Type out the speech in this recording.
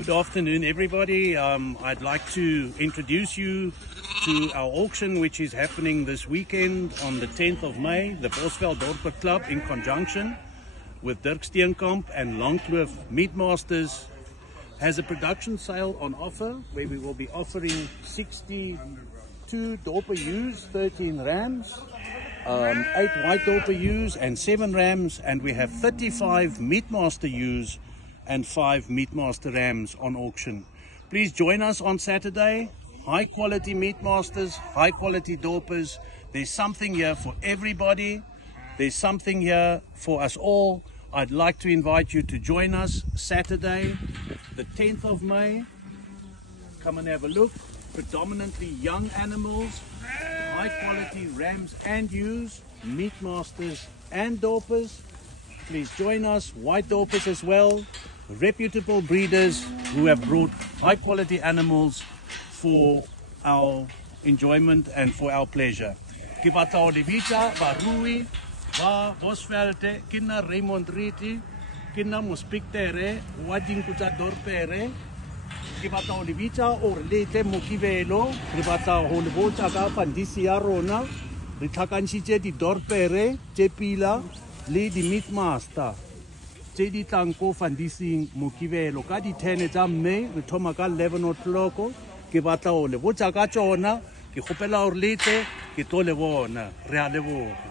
Good afternoon, everybody. I'd like to introduce you to our auction, which is happening this weekend on the 10th of May. The Bosveld Dorper Club, in conjunction with Dirk Steenkamp and Langkloof Meatmasters, has a production sale on offer where we will be offering 62 Dorper ewes, 13 rams, 8 white Dorper ewes and 7 rams, and we have 35 Meatmaster ewes and 5 Meatmaster rams on auction. Please join us on Saturday. High quality Meatmasters, high quality Dorpers. There's something here for everybody. There's something here for us all. I'd like to invite you to join us Saturday, the 10th of May. Come and have a look. Predominantly young animals, high quality rams and ewes, Meatmasters and Dorpers. Please join us. White Dorpers as well. Reputable breeders who have brought high quality animals for our enjoyment and for our pleasure. Ke batla ho le bitsa barui ba Bosveld ke na Raymond Riti, ke na Mospectere wa dinku tsa Dorpere. Ke batla ho le bitsa o re letle Mokibelo, re batla ho le botsa ka fandisi ya rona. Re tlhakantshitse di Dorpere tse pila le di Meatmaster tse di tlang ko fandising Mokibelo ka di 10 tsa May. Re thoma ka 11 o'clock. Ke batla ho le botsa ka tsona, ke kgopela hore letle ke tlo le bona. Re a leboga.